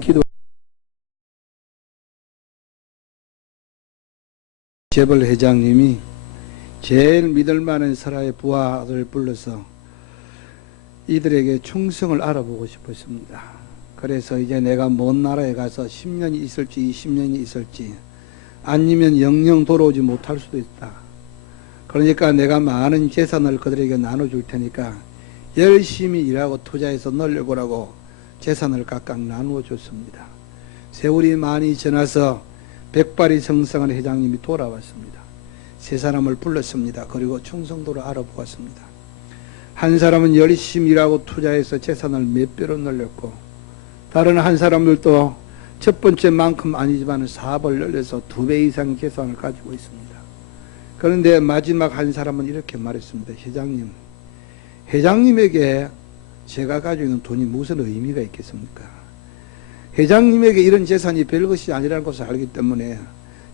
기도 재벌 회장님이 제일 믿을 만한 사라의 부하를 불러서 이들에게 충성을 알아보고 싶었습니다. 그래서 이제 내가 먼 나라에 가서 10년이 있을지 20년이 있을지 아니면 영영 돌아오지 못할 수도 있다. 그러니까 내가 많은 재산을 그들에게 나눠줄 테니까 열심히 일하고 투자해서 늘려보라고 재산을 각각 나누어 줬습니다. 세월이 많이 지나서 백발이 성성한 회장님이 돌아왔습니다. 세 사람을 불렀습니다. 그리고 충성도를 알아보았습니다. 한 사람은 열심히 일하고 투자해서 재산을 몇 배로 늘렸고, 다른 한 사람들도 첫 번째만큼 아니지만 사업을 늘려서 2배 이상 재산을 가지고 있습니다. 그런데 마지막 한 사람은 이렇게 말했습니다. 회장님에게 제가 가지고 있는 돈이 무슨 의미가 있겠습니까? 회장님에게 이런 재산이 별것이 아니라는 것을 알기 때문에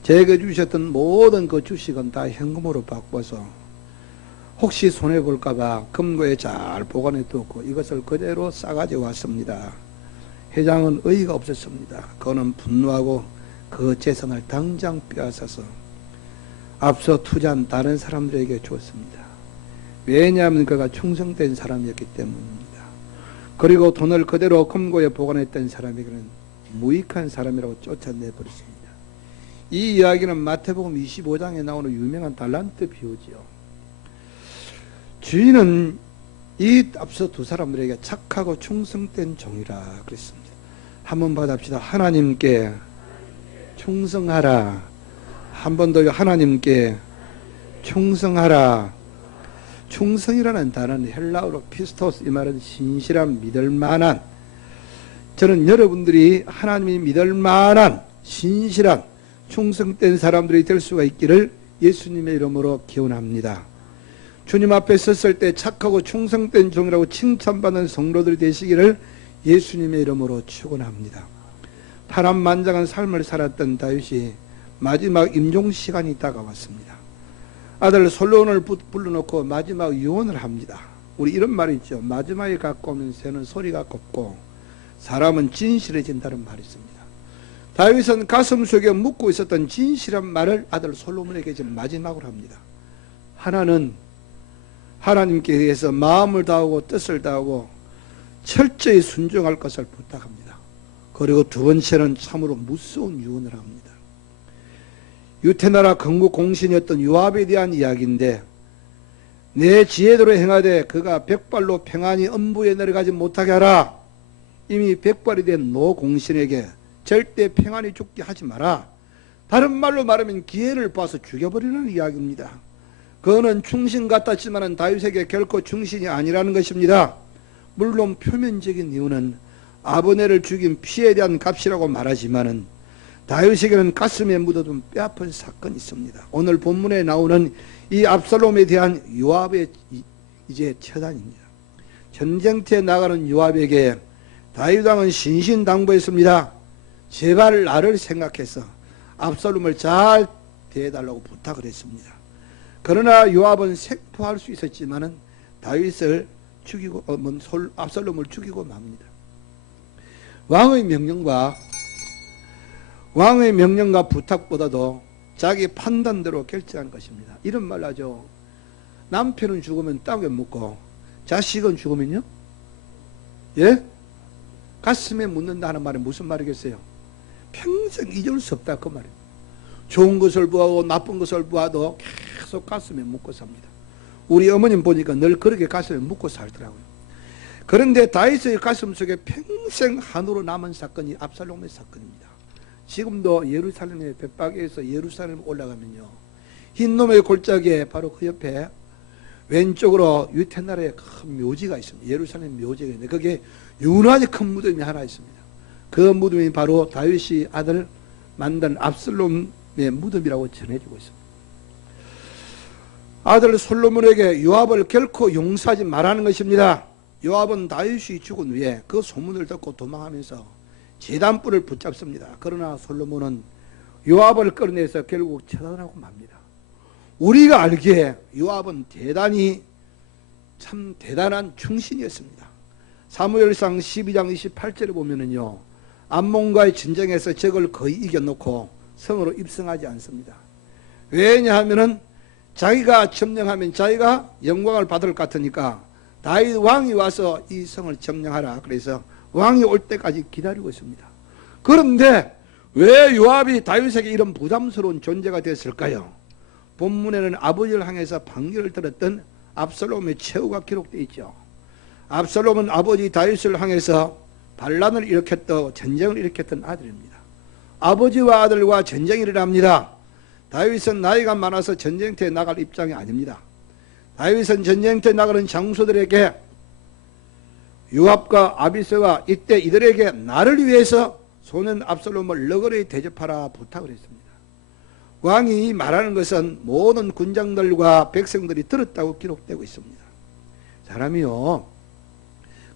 제게 주셨던 모든 그 주식은 다 현금으로 바꿔서 혹시 손해볼까봐 금고에 잘 보관해 두었고 이것을 그대로 싸가지 왔습니다. 회장은 의의가 없었습니다. 그는 분노하고 그 재산을 당장 빼앗아서 앞서 투자한 다른 사람들에게 주었습니다. 왜냐하면 그가 충성된 사람이었기 때문입니다. 그리고 돈을 그대로 금고에 보관했던 사람에게는 무익한 사람이라고 쫓아내버렸습니다. 이 이야기는 마태복음 25장에 나오는 유명한 달란트 비유지요. 주인은 이 앞서 두 사람들에게 착하고 충성된 종이라 그랬습니다. 한번 받읍시다. 하나님께 충성하라. 한 번 더 하나님께 충성하라. 충성이라는 단어는 헬라어로 피스토스, 이 말은 신실한, 믿을 만한, 저는 여러분들이 하나님이 믿을 만한 신실한 충성된 사람들이 될 수가 있기를 예수님의 이름으로 기원합니다. 주님 앞에 섰을 때 착하고 충성된 종이라고 칭찬받는 성도들이 되시기를 예수님의 이름으로 축원합니다. 파란만장한 삶을 살았던 다윗이 마지막 임종 시간이 다가왔습니다. 아들 솔로몬을 불러놓고 마지막 유언을 합니다. 우리 이런 말이 있죠. 마지막에 가까우면 새는 소리가 곱고 사람은 진실해진다는 말이 있습니다. 다윗은 가슴속에 묻고 있었던 진실한 말을 아들 솔로몬에게 지금 마지막으로 합니다. 하나는 하나님께 의해서 마음을 다하고 뜻을 다하고 철저히 순종할 것을 부탁합니다. 그리고 두 번째는 참으로 무서운 유언을 합니다. 유태나라 건국 공신이었던 요압에 대한 이야기인데, 내 지혜대로 행하되 그가 백발로 평안히 음부에 내려가지 못하게 하라. 이미 백발이 된 노 공신에게 절대 평안히 죽게 하지 마라. 다른 말로 말하면 기회를 봐서 죽여버리는 이야기입니다. 그는 충신 같았지만 다윗에게 결코 충신이 아니라는 것입니다. 물론 표면적인 이유는 아브넬을 죽인 피에 대한 값이라고 말하지만은 다윗에게는 가슴에 묻어둔 뼈아픈 사건이 있습니다. 오늘 본문에 나오는 이 압살롬에 대한 요압의 이제 처단입니다. 전쟁터에 나가는 요압에게 다윗 왕은 신신당부했습니다. 제발 나를 생각해서 압살롬을 잘 대해달라고 부탁을 했습니다. 그러나 요압은 색포할 수 있었지만은 다윗을 죽이고 압살롬을 죽이고 맙니다. 왕의 명령과 부탁보다도 자기 판단대로 결정한 것입니다. 이런 말 하죠. 남편은 죽으면 땅에 묻고 자식은 죽으면요? 예? 가슴에 묻는다 하는 말이 무슨 말이겠어요? 평생 잊을 수 없다 그 말이에요. 좋은 것을 보아도 나쁜 것을 보아도 계속 가슴에 묻고 삽니다. 우리 어머님 보니까 늘 그렇게 가슴에 묻고 살더라고요. 그런데 다윗의 가슴속에 평생 한으로 남은 사건이 압살롬의 사건입니다. 지금도 예루살렘의 벳박에서 예루살렘 올라가면요, 흰놈의 골짜기에 바로 그 옆에 왼쪽으로 유태나라의 큰 묘지가 있습니다. 예루살렘 묘지가 있는데 거기에 유난히 큰 무덤이 하나 있습니다. 그 무덤이 바로 다윗이 아들 만든 압살롬의 무덤이라고 전해지고 있습니다. 아들 솔로몬에게 요압을 결코 용서하지 말라는 것입니다. 요압은 다윗이 죽은 후에 그 소문을 듣고 도망하면서 제단불을 붙잡습니다. 그러나 솔로몬은 요압을 끌어내서 결국 처단하고 맙니다. 우리가 알기에 요압은 대단히 참 대단한 충신이었습니다. 사무엘상 12장 28절에 보면은요, 암몬과의 전쟁에서 적을 거의 이겨놓고 성으로 입성하지 않습니다. 왜냐하면은 자기가 점령하면 자기가 영광을 받을 것 같으니까 다윗 왕이 와서 이 성을 점령하라. 그래서 왕이 올 때까지 기다리고 있습니다. 그런데 왜 요압이 다윗에게 이런 부담스러운 존재가 됐을까요? 본문에는 아버지를 향해서 반기를 들었던 압살롬의 최후가 기록되어 있죠. 압살롬은 아버지 다윗을 향해서 반란을 일으켰던 전쟁을 일으켰던 아들입니다. 아버지와 아들과 전쟁이 일어납니다. 다윗은 나이가 많아서 전쟁터에 나갈 입장이 아닙니다. 다윗은 전쟁터에 나가는 장수들에게 요압과 아비새가 이때 이들에게 나를 위해서 소년 압살롬을 너그러이 대접하라 부탁을 했습니다. 왕이 말하는 것은 모든 군장들과 백성들이 들었다고 기록되고 있습니다. 사람이요,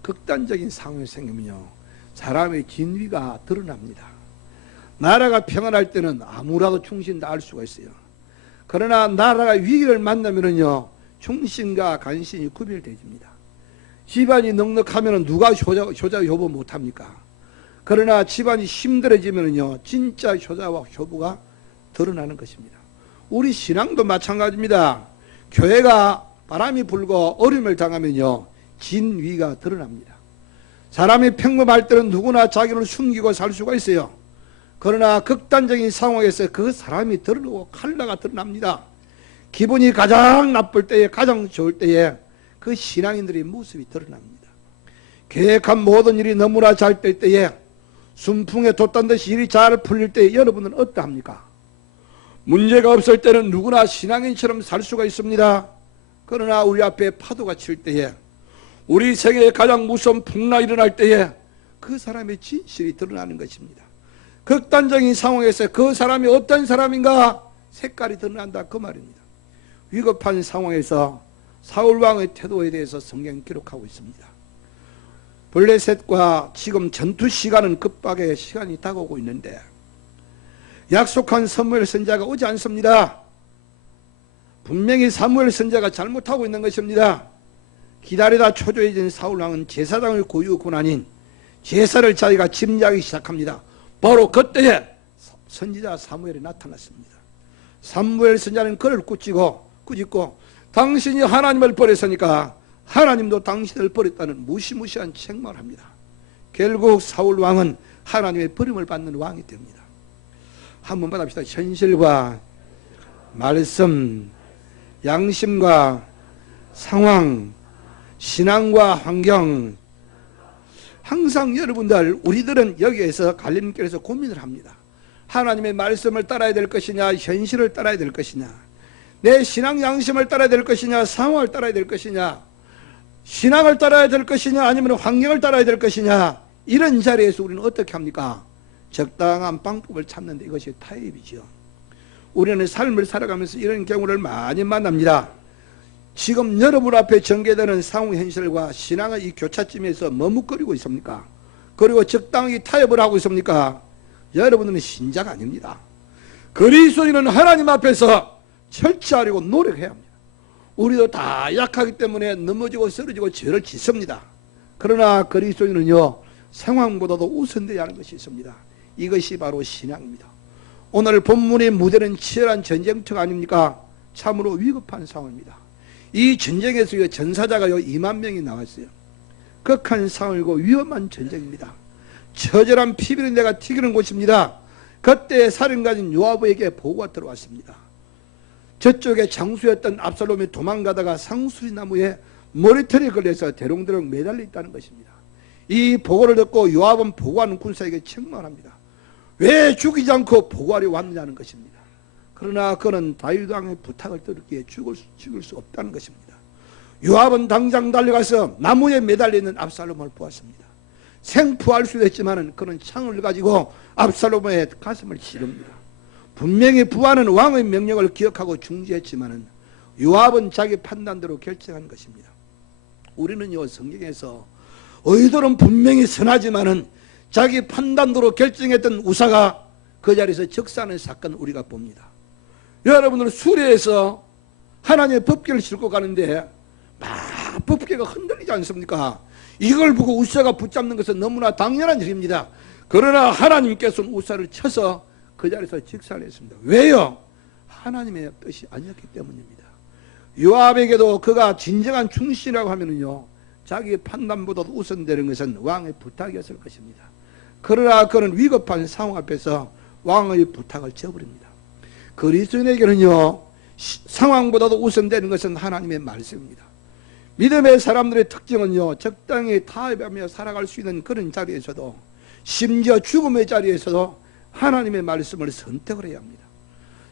극단적인 상황이 생기면요, 사람의 진위가 드러납니다. 나라가 평안할 때는 아무라도 충신 다할 수가 있어요. 그러나 나라가 위기를 만나면은요, 충신과 간신이 구별되집니다. 집안이 넉넉하면 누가 효자 효부 못합니까? 그러나 집안이 힘들어지면은요, 진짜 효자와 효부가 드러나는 것입니다. 우리 신앙도 마찬가지입니다. 교회가 바람이 불고 어려움을 당하면요, 진위가 드러납니다. 사람이 평범할 때는 누구나 자기를 숨기고 살 수가 있어요. 그러나 극단적인 상황에서 그 사람이 드러나고 칼라가 드러납니다. 기분이 가장 나쁠 때에, 가장 좋을 때에 그 신앙인들의 모습이 드러납니다. 계획한 모든 일이 너무나 잘 될 때에, 순풍에 돛단 듯이 일이 잘 풀릴 때에 여러분은 어떠합니까? 문제가 없을 때는 누구나 신앙인처럼 살 수가 있습니다. 그러나 우리 앞에 파도가 칠 때에, 우리 생애에 가장 무서운 풍랑이 일어날 때에 그 사람의 진실이 드러나는 것입니다. 극단적인 상황에서 그 사람이 어떤 사람인가 색깔이 드러난다, 그 말입니다. 위급한 상황에서 사울왕의 태도에 대해서 성경이 기록하고 있습니다. 블레셋과 지금 전투 시간은 급박의 시간이 다가오고 있는데 약속한 사무엘 선지자가 오지 않습니다. 분명히 사무엘 선지자가 잘못하고 있는 것입니다. 기다리다 초조해진 사울왕은 제사장의 고유군 아닌 제사를 자기가 짐작하기 시작합니다. 바로 그때에 선지자 사무엘이 나타났습니다. 사무엘 선지자는 그를 꾸짖고 당신이 하나님을 버렸으니까 하나님도 당신을 버렸다는 무시무시한 책망을 합니다. 결국 사울왕은 하나님의 버림을 받는 왕이 됩니다. 한번 받읍시다. 현실과 말씀, 양심과 상황, 신앙과 환경, 항상 여러분들, 우리들은 여기에서 갈림길에서 고민을 합니다. 하나님의 말씀을 따라야 될 것이냐, 현실을 따라야 될 것이냐, 내 신앙 양심을 따라야 될 것이냐, 상황을 따라야 될 것이냐, 신앙을 따라야 될 것이냐, 아니면 환경을 따라야 될 것이냐, 이런 자리에서 우리는 어떻게 합니까? 적당한 방법을 찾는데 이것이 타협이죠. 우리는 삶을 살아가면서 이런 경우를 많이 만납니다. 지금 여러분 앞에 전개되는 상황 현실과 신앙의 이 교차점에서 머뭇거리고 있습니까? 그리고 적당히 타협을 하고 있습니까? 여러분은 신자가 아닙니다. 그리스도인은 하나님 앞에서 철저하려고 노력해야 합니다. 우리도 다 약하기 때문에 넘어지고 쓰러지고 죄를 짓습니다. 그러나 그리스도인은요, 상황보다도 우선되어야 하는 것이 있습니다. 이것이 바로 신앙입니다. 오늘 본문의 무대는 치열한 전쟁터가 아닙니까? 참으로 위급한 상황입니다. 이 전쟁에서 전사자가 2만 명이 나왔어요. 극한 상황이고 위험한 전쟁입니다. 처절한 피비린 내가 튀기는 곳입니다. 그때 살인가진 요압에게 보고가 들어왔습니다. 저쪽에 장수였던 압살롬이 도망가다가 상수리나무에 머리털이 걸려서 대롱대롱 매달려 있다는 것입니다. 이 보고를 듣고 요압은 보고하는 군사에게 책망합니다. 왜 죽이지 않고 보고하려 왔느냐는 것입니다. 그러나 그는 다윗 왕의 부탁을 들었기에 죽일 수 없다는 것입니다. 요압은 당장 달려가서 나무에 매달려 있는 압살롬을 보았습니다. 생포할 수도 있지만 그는 창을 가지고 압살롬의 가슴을 찌릅니다. 분명히 부하는 왕의 명령을 기억하고 중지했지만 요압은 자기 판단대로 결정한 것입니다. 우리는요, 성경에서 의도는 분명히 선하지만은 자기 판단대로 결정했던 우사가 그 자리에서 적사하는 사건을 우리가 봅니다. 여러분들 수레에서 하나님의 법궤를 싣고 가는데 막 법궤가 흔들리지 않습니까? 이걸 보고 우사가 붙잡는 것은 너무나 당연한 일입니다. 그러나 하나님께서는 우사를 쳐서 그 자리에서 직살했습니다. 왜요? 하나님의 뜻이 아니었기 때문입니다. 요압에게도 그가 진정한 충신이라고 하면은요, 자기 판단보다도 우선되는 것은 왕의 부탁이었을 것입니다. 그러나 그는 위급한 상황 앞에서 왕의 부탁을 저버립니다. 그리스도인에게는요, 상황보다도 우선되는 것은 하나님의 말씀입니다. 믿음의 사람들의 특징은요, 적당히 타협하며 살아갈 수 있는 그런 자리에서도, 심지어 죽음의 자리에서도 하나님의 말씀을 선택을 해야 합니다.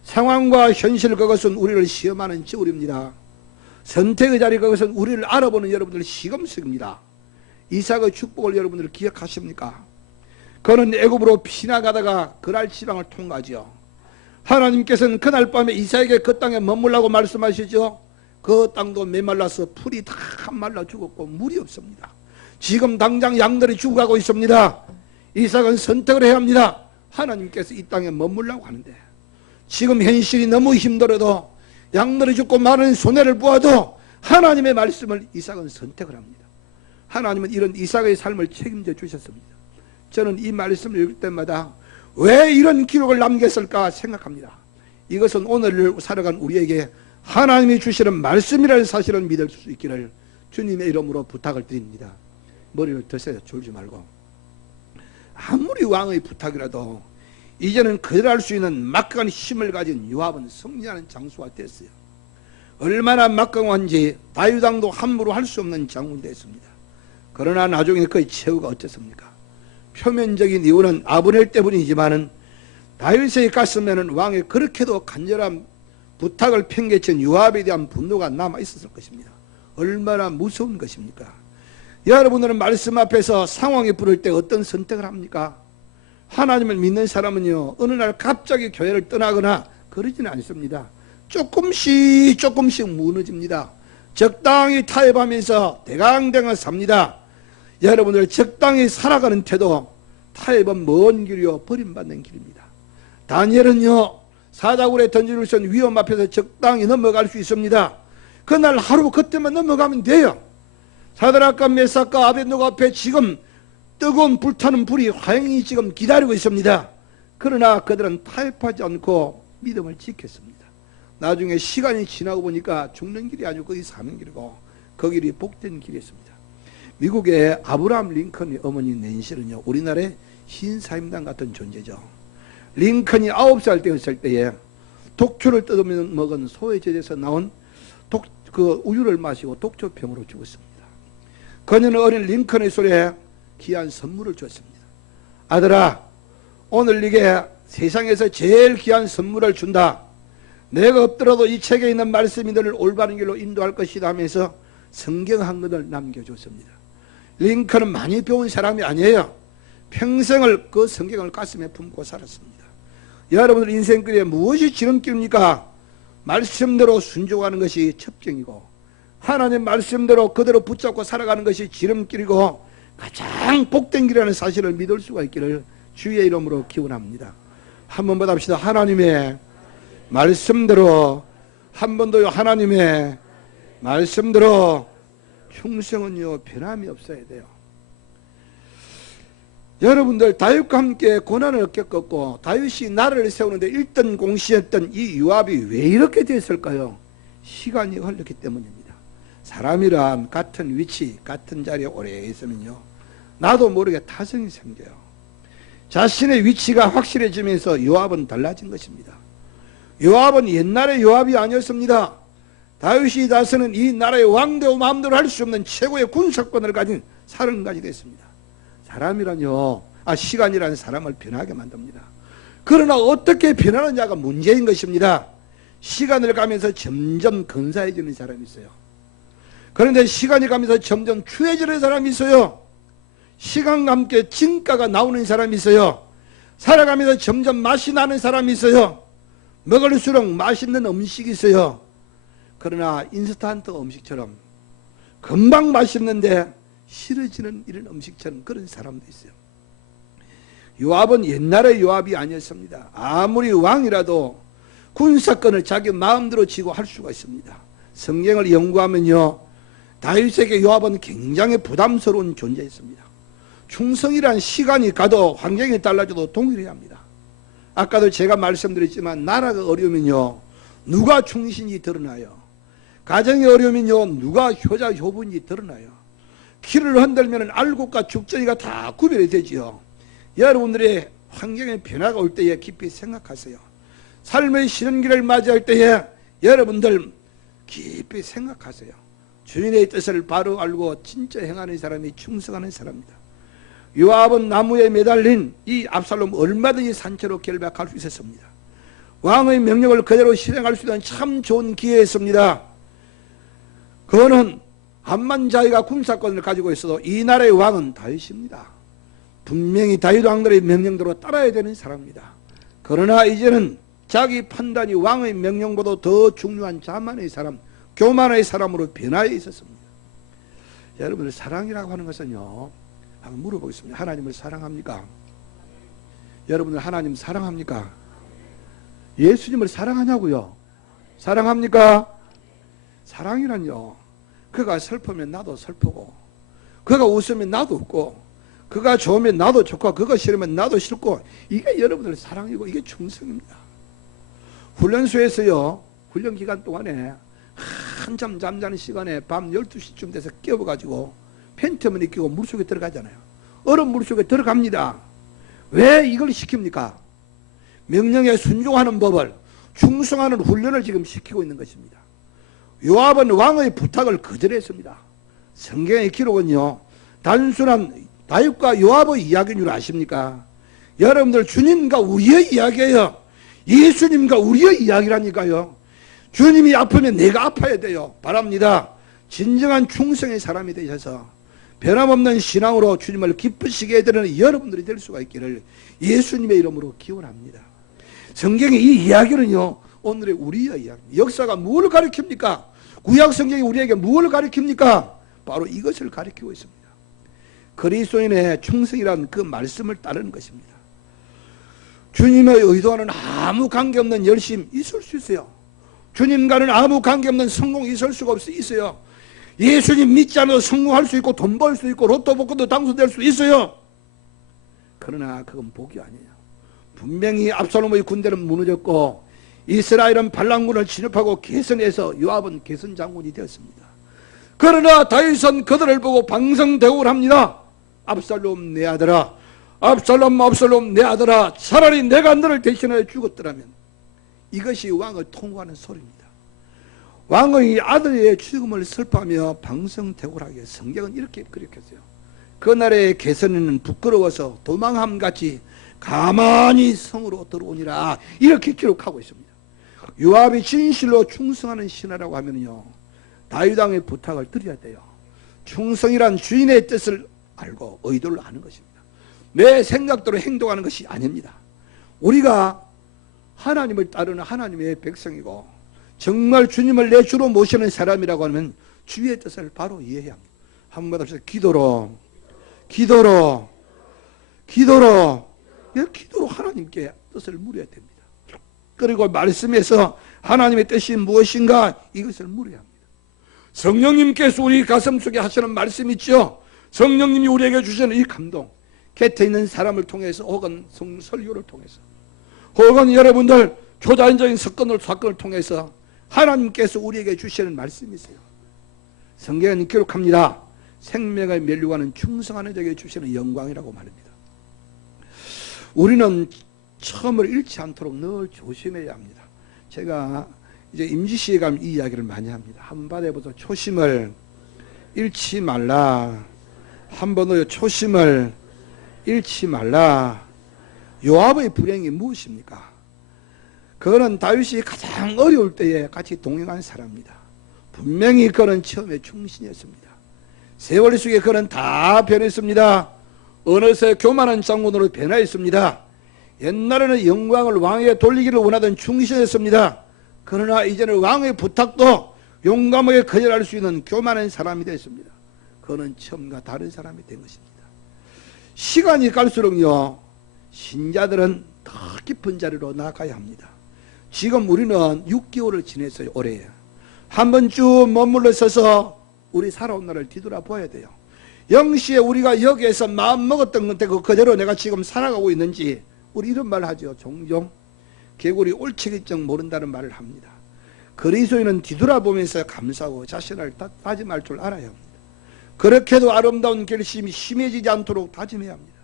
상황과 현실, 그것은 우리를 시험하는 저울입니다. 선택의 자리, 그것은 우리를 알아보는 여러분들 시금석입니다. 이삭의 축복을 여러분들 기억하십니까? 그는 애굽으로 피나가다가 그랄 지방을 통과하죠. 하나님께서는 그날 밤에 이삭에게 그 땅에 머물라고 말씀하시죠. 그 땅도 메말라서 풀이 다 말라 죽었고 물이 없습니다. 지금 당장 양들이 죽어가고 있습니다. 이삭은 선택을 해야 합니다. 하나님께서 이 땅에 머물라고 하는데, 지금 현실이 너무 힘들어도, 양들이 죽고 많은 손해를 보아도 하나님의 말씀을 이삭은 선택을 합니다. 하나님은 이런 이삭의 삶을 책임져 주셨습니다. 저는 이 말씀을 읽을 때마다 왜 이런 기록을 남겼을까 생각합니다. 이것은 오늘을 살아간 우리에게 하나님이 주시는 말씀이라는 사실을 믿을 수 있기를 주님의 이름으로 부탁을 드립니다. 머리를 드세요. 졸지 말고. 아무리 왕의 부탁이라도 이제는 그들할 수 있는 막강한 힘을 가진 요압은 승리하는 장수가 됐어요. 얼마나 막강한지 다윗 왕도 함부로 할 수 없는 장군이 됐습니다. 그러나 나중에 그의 최후가 어땠습니까? 표면적인 이유는 아브넬 때문이지만은 다윗의 가슴에는 왕의 그렇게도 간절한 부탁을 팽개친 요압에 대한 분노가 남아 있었을 것입니다. 얼마나 무서운 것입니까? 여러분들은 말씀 앞에서 상황이 부를 때 어떤 선택을 합니까? 하나님을 믿는 사람은요, 어느 날 갑자기 교회를 떠나거나 그러지는 않습니다. 조금씩 무너집니다. 적당히 타협하면서 대강대강 삽니다. 여러분들 적당히 살아가는 태도, 타협은 먼 길이요 버림받는 길입니다. 다니엘은요, 사자굴에 던질 수 있는 위험 앞에서 적당히 넘어갈 수 있습니다. 그날 하루 그때만 넘어가면 돼요. 사드락과 메삭과 아벳노고 앞에 지금 뜨거운 불타는 불이 화형이 지금 기다리고 있습니다. 그러나 그들은 타협하지 않고 믿음을 지켰습니다. 나중에 시간이 지나고 보니까 죽는 길이 아니고 거기 사는 길이고 그 길이 복된 길이었습니다. 미국의 아브라함 링컨의 어머니 낸시는요, 우리나라의 신사임당 같은 존재죠. 링컨이 9살 되었을 때에 독초를 뜯으며 먹은 소의 젖에서 나온 그 우유를 마시고 독초병으로 죽었습니다. 그녀는 어린 링컨의 손에 귀한 선물을 줬습니다. 아들아, 오늘 네게 세상에서 제일 귀한 선물을 준다. 내가 없더라도 이 책에 있는 말씀이 너를 올바른 길로 인도할 것이다 하면서 성경 한 권을 남겨줬습니다. 링컨은 많이 배운 사람이 아니에요. 평생을 그 성경을 가슴에 품고 살았습니다. 여러분들 인생길에 무엇이 지름길입니까? 말씀대로 순종하는 것이 첩경이고, 하나님 말씀대로 그대로 붙잡고 살아가는 것이 지름길이고 가장 복된 길이라는 사실을 믿을 수가 있기를 주의 이름으로 기원합니다. 한 번 더 합시다. 하나님의 말씀대로, 한 번 더요. 하나님의 말씀대로. 충성은요, 변함이 없어야 돼요. 여러분들, 다윗과 함께 고난을 겪었고 다윗이 나라를 세우는데 1등 공신했던 이 요압이 왜 이렇게 됐을까요? 시간이 흘렀기 때문입니다. 사람이란 같은 위치, 같은 자리에 오래 있으면요, 나도 모르게 타성이 생겨요. 자신의 위치가 확실해지면서 요압은 달라진 것입니다. 요압은 옛날의 요압이 아니었습니다. 다윗이 다스는 이 나라의 왕되고 마음대로 할 수 없는 최고의 군사권을 가진 사령관이 됐습니다. 사람이란요, 시간이라는 사람을 변하게 만듭니다. 그러나 어떻게 변하느냐가 문제인 것입니다. 시간을 가면서 점점 근사해지는 사람이 있어요. 그런데 시간이 가면서 점점 추해지는 사람이 있어요. 시간과 함께 진가가 나오는 사람이 있어요. 살아가면서 점점 맛이 나는 사람이 있어요. 먹을수록 맛있는 음식이 있어요. 그러나 인스턴트 음식처럼 금방 맛있는데 싫어지는 이런 음식처럼 그런 사람도 있어요. 요압은 옛날의 요압이 아니었습니다. 아무리 왕이라도 군사권을 자기 마음대로 쥐고 할 수가 있습니다. 성경을 연구하면요, 다윗에게 요압은 굉장히 부담스러운 존재였습니다. 충성이란 시간이 가도 환경이 달라져도 동일해야 합니다. 아까도 제가 말씀드렸지만 나라가 어려우면요 누가 충신이 드러나요. 가정이 어려우면요 누가 효자 효분이 드러나요. 길을 흔들면 알곡과 죽전이가 다 구별이 되지요. 여러분들의 환경의 변화가 올 때에 깊이 생각하세요. 삶의 시련기를 맞이할 때에 여러분들 깊이 생각하세요. 주인의 뜻을 바로 알고 진짜 행하는 사람이 충성하는 사람입니다. 요압은 나무에 매달린 이 압살롬 얼마든지 산채로 결박할 수 있었습니다. 왕의 명령을 그대로 실행할 수 있는 참 좋은 기회였습니다. 그거는 암만 자기가 군사권을 가지고 있어도 이 나라의 왕은 다윗입니다. 분명히 다윗 왕들의 명령대로 따라야 되는 사람입니다. 그러나 이제는 자기 판단이 왕의 명령보다 더 중요한 자만의 사람, 교만의 사람으로 변화해 있었습니다. 여러분들 사랑이라고 하는 것은요, 한번 물어보겠습니다. 하나님을 사랑합니까? 여러분들 하나님 사랑합니까? 예수님을 사랑하냐고요? 사랑합니까? 사랑이란요, 그가 슬프면 나도 슬프고, 그가 웃으면 나도 웃고, 그가 좋으면 나도 좋고, 그가 싫으면 나도 싫고, 이게 여러분들의 사랑이고 이게 충성입니다. 훈련소에서요, 훈련 기간 동안에 한참 잠자는 시간에 밤 12시쯤 돼서 깨워가지고 팬티만 입고 물속에 들어가잖아요. 얼음 물속에 들어갑니다. 왜 이걸 시킵니까? 명령에 순종하는 법을, 충성하는 훈련을 지금 시키고 있는 것입니다. 요압은 왕의 부탁을 거절했습니다. 성경의 기록은요, 단순한 다윗과 요압의 이야기인 줄 아십니까? 여러분들 주님과 우리의 이야기예요. 예수님과 우리의 이야기라니까요. 주님이 아프면 내가 아파야 돼요. 바랍니다. 진정한 충성의 사람이 되셔서 변함없는 신앙으로 주님을 기쁘시게 해드리는 여러분들이 될 수가 있기를 예수님의 이름으로 기원합니다. 성경의 이 이야기는요, 오늘의 우리의 이야기, 역사가 무엇을 가리킵니까? 구약 성경이 우리에게 무엇을 가리킵니까? 바로 이것을 가리키고 있습니다. 그리스도인의 충성이란 그 말씀을 따르는 것입니다. 주님의 의도와는 아무 관계없는 열심 있을 수 있어요. 주님과는 아무 관계없는 성공이 있을 수가 있어요. 예수님 믿지 않아도 성공할 수 있고 돈 벌 수 있고 로또 복권도 당선될 수 있어요. 그러나 그건 복이 아니에요. 분명히 압살롬의 군대는 무너졌고 이스라엘은 발락군을 진압하고 개선해서 요압은 개선 장군이 되었습니다. 그러나 다윗은 그들을 보고 방성대우를 합니다. 압살롬 내 아들아, 압살롬 내 아들아, 차라리 내가 너를 대신하여 죽었더라면. 이것이 왕을 통과하는 소리입니다. 왕의 아들의 죽음을 슬퍼하며 방성대우를 하게 성경은 이렇게 기록했어요. 그날의 개선에는 부끄러워서 도망함같이 가만히 성으로 들어오니라, 이렇게 기록하고 있습니다. 요압이 진실로 충성하는 신하라고 하면요, 다윗 왕의 부탁을 드려야 돼요. 충성이란 주인의 뜻을 알고 의도를 아는 것입니다. 내 생각대로 행동하는 것이 아닙니다. 우리가 하나님을 따르는 하나님의 백성이고 정말 주님을 내 주로 모시는 사람이라고 하면 주의 뜻을 바로 이해해야 합니다. 한번 받아서 기도로 하나님께 뜻을 물어야 됩니다. 그리고 말씀에서 하나님의 뜻이 무엇인가 이것을 물어야 합니다. 성령님께서 우리 가슴 속에 하시는 말씀 있죠. 성령님이 우리에게 주시는 이 감동, 곁에 있는 사람을 통해서 혹은 설교를 통해서 혹은 여러분들 초자연적인 사건을 통해서 하나님께서 우리에게 주시는 말씀이 있어요. 성경은 기록합니다. 생명의 멸류관은 충성하는 자에게 주시는 영광이라고 말합니다. 우리는 처음을 잃지 않도록 늘 조심해야 합니다. 제가 이제 임지시에 가면 이 이야기를 많이 합니다. 한번 받아보자. 초심을 잃지 말라. 한 번 더 초심을 잃지 말라. 요압의 불행이 무엇입니까? 그거는 다윗이 가장 어려울 때에 같이 동행한 사람입니다. 분명히 그는 처음에 충신이었습니다. 세월 속에 그는 다 변했습니다. 어느새 교만한 장군으로 변화했습니다. 옛날에는 영광을 왕에게 돌리기를 원하던 충신이었습니다. 그러나 이제는 왕의 부탁도 용감하게 거절할 수 있는 교만한 사람이 됐습니다. 그는 처음과 다른 사람이 된 것입니다. 시간이 갈수록요, 신자들은 더 깊은 자리로 나아가야 합니다. 지금 우리는 6개월을 지냈어요. 올해 한번 쭉 머물러 서서 우리 살아온 날을 뒤돌아봐야 돼요. 영시에 우리가 여기에서 마음 먹었던 건데 그 그대로 내가 지금 살아가고 있는지, 우리 이런 말 하죠. 종종 개구리 올챙이적 모른다는 말을 합니다. 그리스도인은 뒤돌아보면서 감사하고 자신을 다짐할 줄 알아야 합니다. 그렇게도 아름다운 결심이 심해지지 않도록 다짐해야 합니다.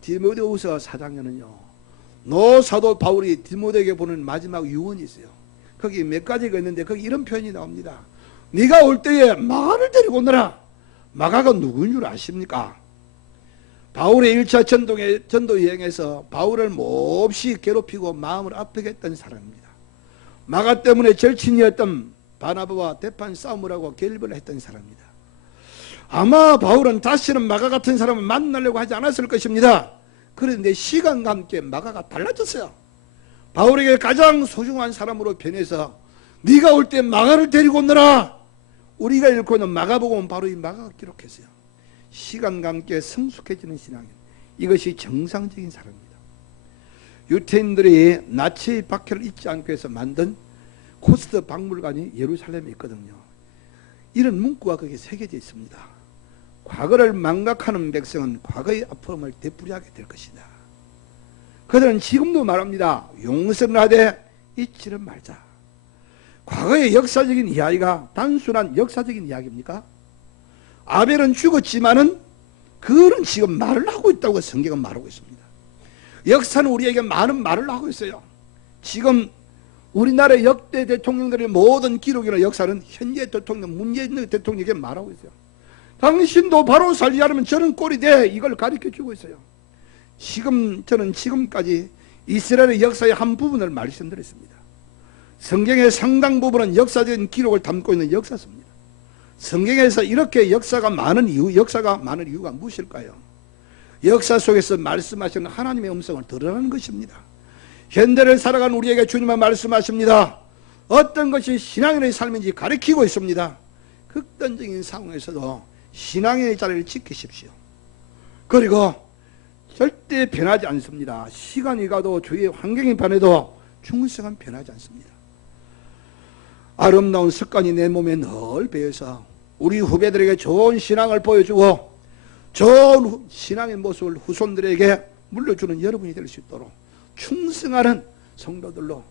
디모데후서 4장에는요, 노사도 바울이 디모데에게 보는 마지막 유언이 있어요. 거기 몇 가지가 있는데 거기 이런 표현이 나옵니다. 네가 올 때에 마가를 데리고 오너라. 마가가 누구인 줄 아십니까? 바울의 1차 전도 여행에서 바울을 몹시 괴롭히고 마음을 아프게 했던 사람입니다. 마가 때문에 절친이었던 바나바와 대판 싸움을 하고 결별을 했던 사람입니다. 아마 바울은 다시는 마가 같은 사람을 만나려고 하지 않았을 것입니다. 그런데 시간과 함께 마가가 달라졌어요. 바울에게 가장 소중한 사람으로 변해서 네가 올 때 마가를 데리고 오너라. 우리가 읽고 있는 마가복음은 바로 이 마가가 기록했어요. 시간과 함께 성숙해지는 신앙, 이것이 정상적인 사람입니다. 유태인들이 나치의 박해를 잊지 않기 위해서 만든 코스트 박물관이 예루살렘에 있거든요. 이런 문구가 거기에 새겨져 있습니다. 과거를 망각하는 백성은 과거의 아픔을 되풀이하게 될 것이다. 그들은 지금도 말합니다. 용서는 하되 잊지는 말자. 과거의 역사적인 이야기가 단순한 역사적인 이야기입니까? 아벨은 죽었지만은 그는 지금 말을 하고 있다고 성경은 말하고 있습니다. 역사는 우리에게 많은 말을 하고 있어요. 지금 우리나라의 역대 대통령들의 모든 기록이나 역사는 현재 대통령 문재인 대통령에게 말하고 있어요. 당신도 바로 살지 않으면 저는 꼴이 돼. 이걸 가르쳐 주고 있어요. 저는 지금까지 이스라엘의 역사의 한 부분을 말씀드렸습니다. 성경의 상당 부분은 역사적인 기록을 담고 있는 역사서입니다. 성경에서 이렇게 역사가 많은 이유가 무엇일까요? 역사 속에서 말씀하시는 하나님의 음성을 들으라는 것입니다. 현대를 살아가는 우리에게 주님은 말씀하십니다. 어떤 것이 신앙인의 삶인지 가르치고 있습니다. 극단적인 상황에서도 신앙의 자리를 지키십시오. 그리고 절대 변하지 않습니다. 시간이 가도 주위의 환경이 변해도 충성은 변하지 않습니다. 아름다운 습관이 내 몸에 늘 배어서 우리 후배들에게 좋은 신앙을 보여주고 좋은 신앙의 모습을 후손들에게 물려주는 여러분이 될 수 있도록 충성하는 성도들로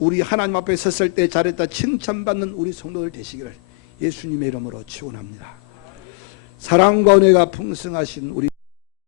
우리 하나님 앞에 섰을 때 잘했다 칭찬받는 우리 성도들 되시기를 예수님의 이름으로 축원합니다. 사랑과 은혜가 풍성하신 우리